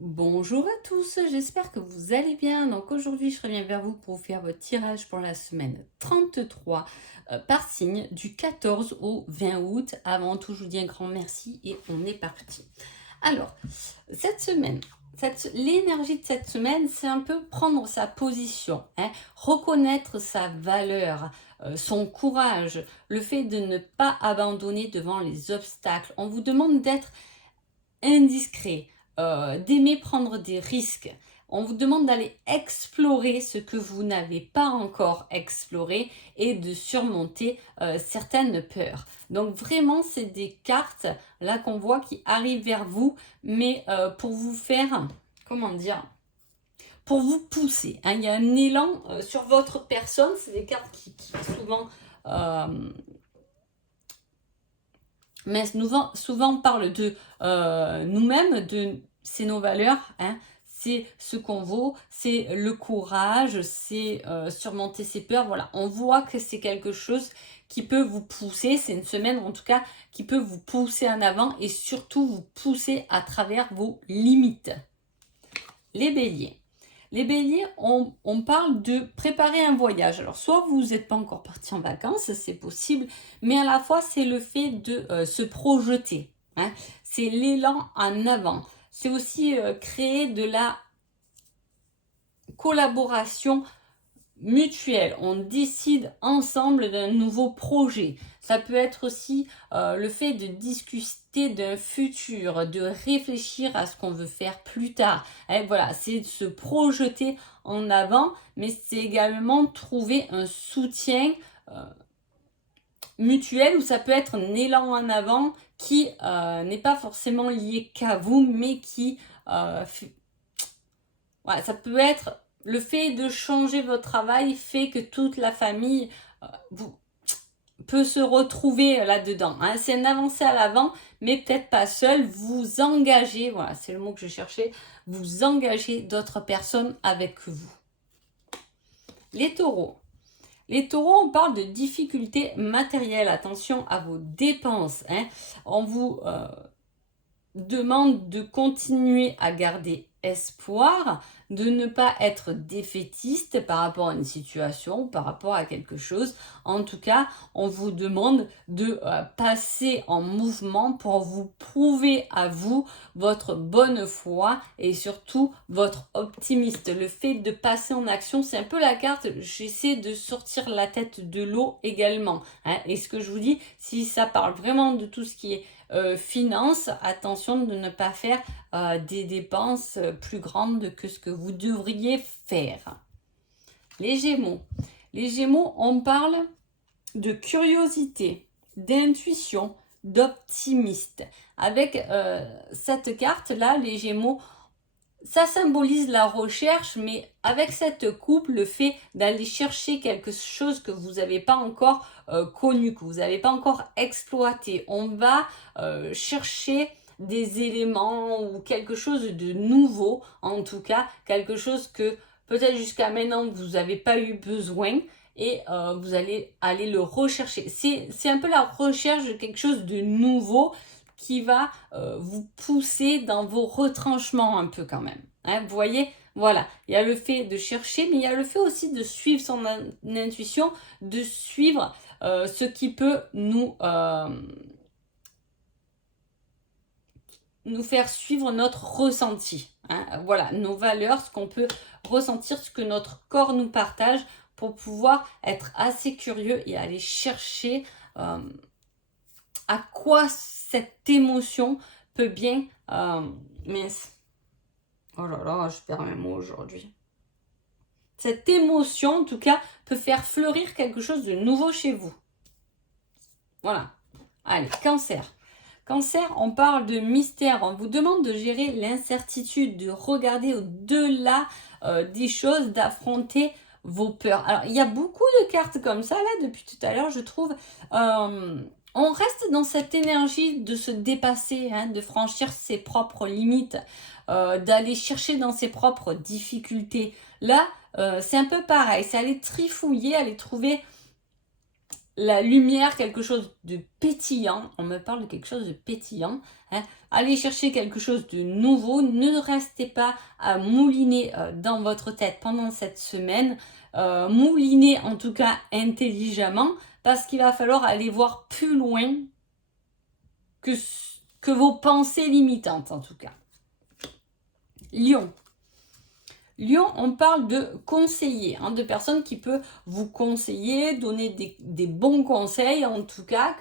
Bonjour à tous, j'espère que vous allez bien. Donc aujourd'hui, je reviens vers vous pour vous faire votre tirage pour la semaine 33 par signe du 14 au 20 août. Avant tout, je vous dis un grand merci et on est parti. Alors, cette semaine, l'énergie de cette semaine, c'est un peu prendre sa position, hein, reconnaître sa valeur, son courage, le fait de ne pas abandonner devant les obstacles. On vous demande d'être indiscret, d'aimer prendre des risques. On vous demande d'aller explorer ce que vous n'avez pas encore exploré et de surmonter certaines peurs. Donc vraiment, c'est des cartes là qu'on voit qui arrivent vers vous, mais pour vous faire, comment dire, pour vous pousser, hein. Il y a un élan sur votre personne. C'est des cartes qui souvent mais souvent on parle de nous-mêmes, c'est nos valeurs, hein, c'est ce qu'on vaut, c'est le courage, c'est surmonter ses peurs. Voilà, on voit que c'est quelque chose qui peut vous pousser, c'est une semaine en tout cas qui peut vous pousser en avant et surtout vous pousser à travers vos limites. Les béliers. Les béliers, on parle de préparer un voyage. Alors, soit vous n'êtes pas encore parti en vacances, c'est possible, mais à la fois, c'est le fait de se projeter, hein. C'est l'élan en avant. C'est aussi créer de la collaboration mutuelle. On décide ensemble d'un nouveau projet. Ça peut être aussi le fait de discuter d'un futur, de réfléchir à ce qu'on veut faire plus tard. Et voilà, c'est de se projeter en avant, mais c'est également trouver un soutien mutuel où ça peut être un élan en avant qui n'est pas forcément lié qu'à vous, mais qui voilà, ça peut être le fait de changer votre travail fait que toute la famille peut se retrouver là-dedans, hein. C'est une avancée à l'avant, mais peut-être pas seul. Vous engagez, voilà, c'est le mot que je cherchais, vous engagez d'autres personnes avec vous. Les taureaux. Les taureaux, on parle de difficultés matérielles. Attention à vos dépenses, hein. On vous demande de continuer à garder espoir, de ne pas être défaitiste par rapport à une situation, par rapport à quelque chose. En tout cas, on vous demande de passer en mouvement pour vous prouver à vous votre bonne foi et surtout votre optimiste. Le fait de passer en action, c'est un peu la carte, j'essaie de sortir la tête de l'eau également, hein. Et ce que je vous dis, si ça parle vraiment de tout ce qui est finance, attention de ne pas faire des dépenses plus grandes que ce que vous devriez faire. Les Gémeaux. Les Gémeaux, on parle de curiosité, d'intuition, d'optimiste. Avec cette carte-là, les Gémeaux, ça symbolise la recherche, mais avec cette coupe, le fait d'aller chercher quelque chose que vous n'avez pas encore connu, que vous n'avez pas encore exploité. On va chercher des éléments ou quelque chose de nouveau, en tout cas, quelque chose que peut-être jusqu'à maintenant vous n'avez pas eu besoin et vous allez aller le rechercher. C'est un peu la recherche de quelque chose de nouveau qui va vous pousser dans vos retranchements un peu quand même, hein. Vous voyez, voilà, il y a le fait de chercher, mais il y a le fait aussi de suivre son intuition, de suivre ce qui peut nous faire suivre notre ressenti, hein. Voilà, nos valeurs, ce qu'on peut ressentir, ce que notre corps nous partage pour pouvoir être assez curieux et aller chercher à quoi cette émotion peut bien... mince. Oh là là, je perds mes mots aujourd'hui. Cette émotion, en tout cas, peut faire fleurir quelque chose de nouveau chez vous. Voilà. Allez, cancer. Cancer, on parle de mystère. On vous demande de gérer l'incertitude, de regarder au-delà des choses, d'affronter vos peurs. Alors, il y a beaucoup de cartes comme ça, là, depuis tout à l'heure, je trouve. On reste dans cette énergie de se dépasser, hein, de franchir ses propres limites, d'aller chercher dans ses propres difficultés. Là, c'est un peu pareil. C'est aller trifouiller, aller trouver la lumière, quelque chose de pétillant. On me parle de quelque chose de pétillant. Hein. Allez chercher quelque chose de nouveau. Ne restez pas à mouliner dans votre tête pendant cette semaine. Mouliner en tout cas intelligemment, parce qu'il va falloir aller voir plus loin que vos pensées limitantes en tout cas. Lion. Lion, on parle de conseiller, hein, de personnes qui peuvent vous conseiller, donner des bons conseils, en tout cas,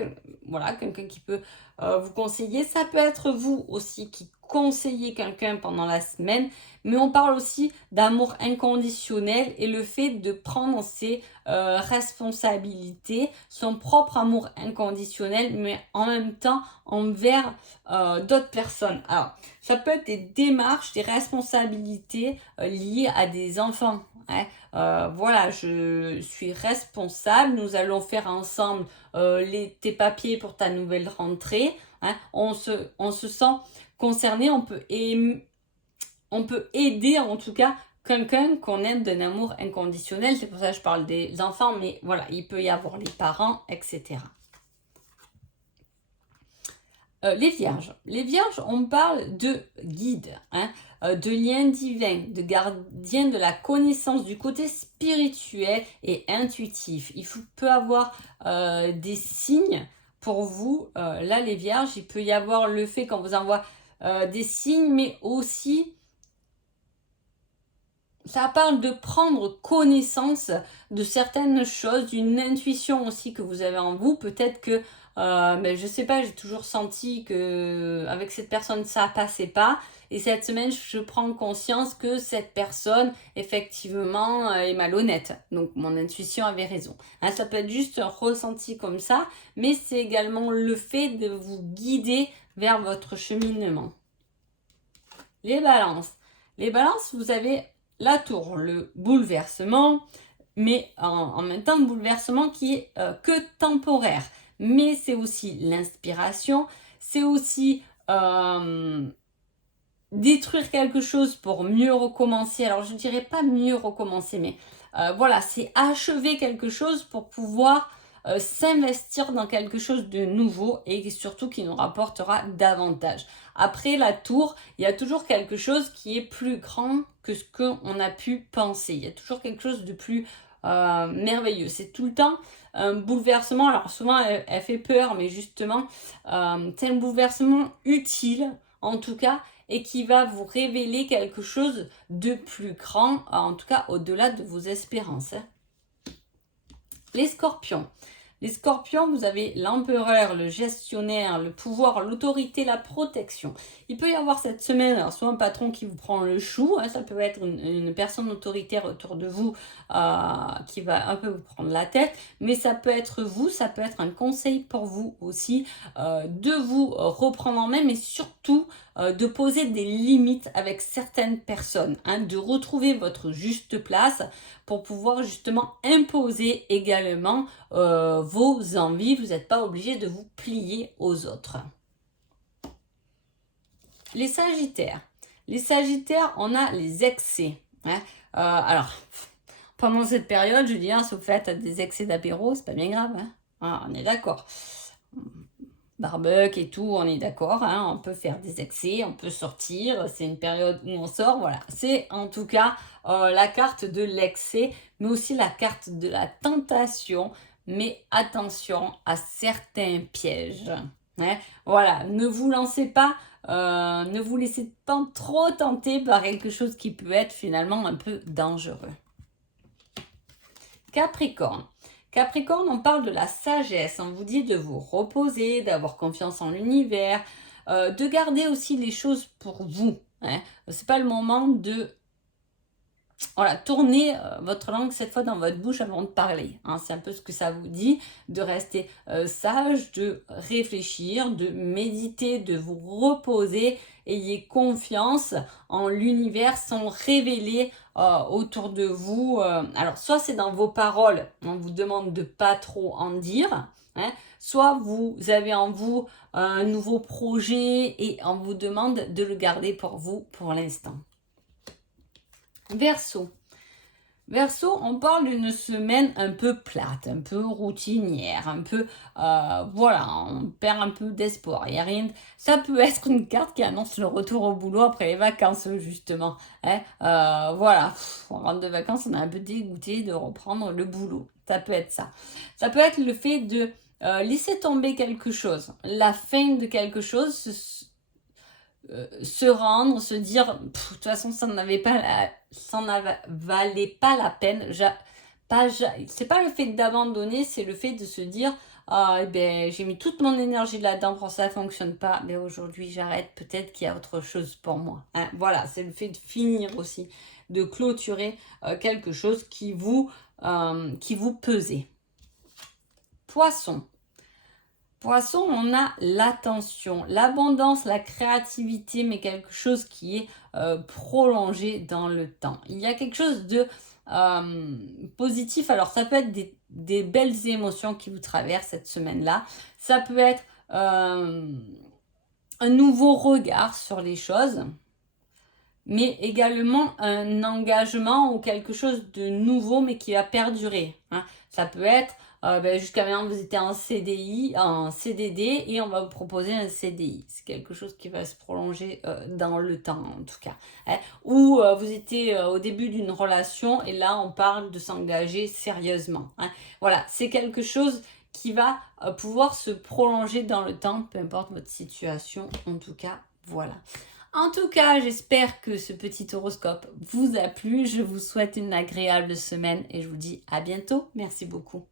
voilà, quelqu'un qui peut vous conseiller. Ça peut être vous aussi qui conseillez quelqu'un pendant la semaine, mais on parle aussi d'amour inconditionnel et le fait de prendre ses responsabilités, son propre amour inconditionnel, mais en même temps envers d'autres personnes. Alors, ça peut être des démarches, des responsabilités liées à des enfants. Hein. Voilà, je suis responsable, nous allons faire ensemble tes papiers pour ta nouvelle rentrée. Hein. On se sent concerné, on peut aider en tout cas quelqu'un qu'on aime d'un amour inconditionnel. C'est pour ça que je parle des enfants, mais voilà, il peut y avoir les parents, etc. Les vierges. Les vierges, on parle de guide, hein, de lien divin, de gardien de la connaissance, du côté spirituel et intuitif. Il peut avoir des signes pour vous. Là, les vierges, il peut y avoir le fait qu'on vous envoie des signes, mais aussi ça parle de prendre connaissance de certaines choses, d'une intuition aussi que vous avez en vous. Peut-être que, mais je sais pas, j'ai toujours senti que avec cette personne ça passait pas. Et cette semaine, je prends conscience que cette personne, effectivement, est malhonnête. Donc, mon intuition avait raison. Hein, ça peut être juste un ressenti comme ça, mais c'est également le fait de vous guider vers votre cheminement. Les balances. Les balances, vous avez la tour, le bouleversement, mais en même temps, le bouleversement qui est que temporaire. Mais c'est aussi l'inspiration, c'est aussi détruire quelque chose pour mieux recommencer. Alors, je ne dirais pas mieux recommencer, mais voilà, c'est achever quelque chose pour pouvoir s'investir dans quelque chose de nouveau et surtout qui nous rapportera davantage. Après la tour, il y a toujours quelque chose qui est plus grand que ce qu'on a pu penser. Il y a toujours quelque chose de plus merveilleux. C'est tout le temps un bouleversement. Alors souvent, elle fait peur, mais justement, c'est un bouleversement utile, en tout cas, et qui va vous révéler quelque chose de plus grand, en tout cas au-delà de vos espérances. Hein. Les scorpions. Les scorpions, vous avez l'empereur, le gestionnaire, le pouvoir, l'autorité, la protection. Il peut y avoir cette semaine, alors soit un patron qui vous prend le chou, hein, ça peut être une personne autoritaire autour de vous qui va un peu vous prendre la tête, mais ça peut être vous, ça peut être un conseil pour vous aussi, de vous reprendre en main, mais surtout de poser des limites avec certaines personnes, hein, de retrouver votre juste place pour pouvoir justement imposer également vos envies. Vous n'êtes pas obligé de vous plier aux autres. Les sagittaires. Les sagittaires, on a les excès. Hein. Alors, pendant cette période, je dis, hein, si vous faites des excès d'apéro, c'est pas bien grave. Hein. Ah, on est d'accord. Barbecue et tout, on est d'accord, hein, on peut faire des excès, on peut sortir, c'est une période où on sort, voilà. C'est en tout cas la carte de l'excès, mais aussi la carte de la tentation, mais attention à certains pièges. Hein. Voilà, ne vous lancez pas, ne vous laissez pas trop tenter par quelque chose qui peut être finalement un peu dangereux. Capricorne. Capricorne, on parle de la sagesse, on vous dit de vous reposer, d'avoir confiance en l'univers, de garder aussi les choses pour vous. Hein. C'est pas le moment de tourner votre langue cette fois dans votre bouche avant de parler. Hein. C'est un peu ce que ça vous dit, de rester sage, de réfléchir, de méditer, de vous reposer. Ayez confiance en l'univers, sont révélés autour de vous. Alors, soit c'est dans vos paroles, on vous demande de pas trop en dire, hein, soit vous avez en vous un nouveau projet et on vous demande de le garder pour vous pour l'instant. Verseau. Verseau, on parle d'une semaine un peu plate, un peu routinière, un peu, voilà, on perd un peu d'espoir. Il y a rien Ça peut être une carte qui annonce le retour au boulot après les vacances, justement. Hein. Voilà, on rentre de vacances, on est un peu dégoûté de reprendre le boulot. Ça peut être ça. Ça peut être le fait de laisser tomber quelque chose, la fin de quelque chose, se rendre, se dire, de toute façon, ça valait pas la peine. C'est pas le fait d'abandonner, c'est le fait de se dire, ah, eh ben, j'ai mis toute mon énergie là-dedans pour ça fonctionne pas, mais aujourd'hui j'arrête, peut-être qu'il y a autre chose pour moi. Hein. Voilà, c'est le fait de finir aussi, de clôturer quelque chose qui vous pesait. Poisson. Poisson, on a l'attention, l'abondance, la créativité, mais quelque chose qui est prolongé dans le temps. Il y a quelque chose de positif. Alors, ça peut être des belles émotions qui vous traversent cette semaine-là. Ça peut être un nouveau regard sur les choses, mais également un engagement ou quelque chose de nouveau, mais qui va perdurer. Hein. Ça peut être, jusqu'à maintenant, vous étiez en CDI, en CDD, et on va vous proposer un CDI. C'est quelque chose qui va se prolonger dans le temps, en tout cas. Hein. Ou vous étiez au début d'une relation, et là, on parle de s'engager sérieusement. Hein. Voilà, c'est quelque chose qui va pouvoir se prolonger dans le temps, peu importe votre situation, en tout cas, voilà. En tout cas, j'espère que ce petit horoscope vous a plu. Je vous souhaite une agréable semaine et je vous dis à bientôt. Merci beaucoup.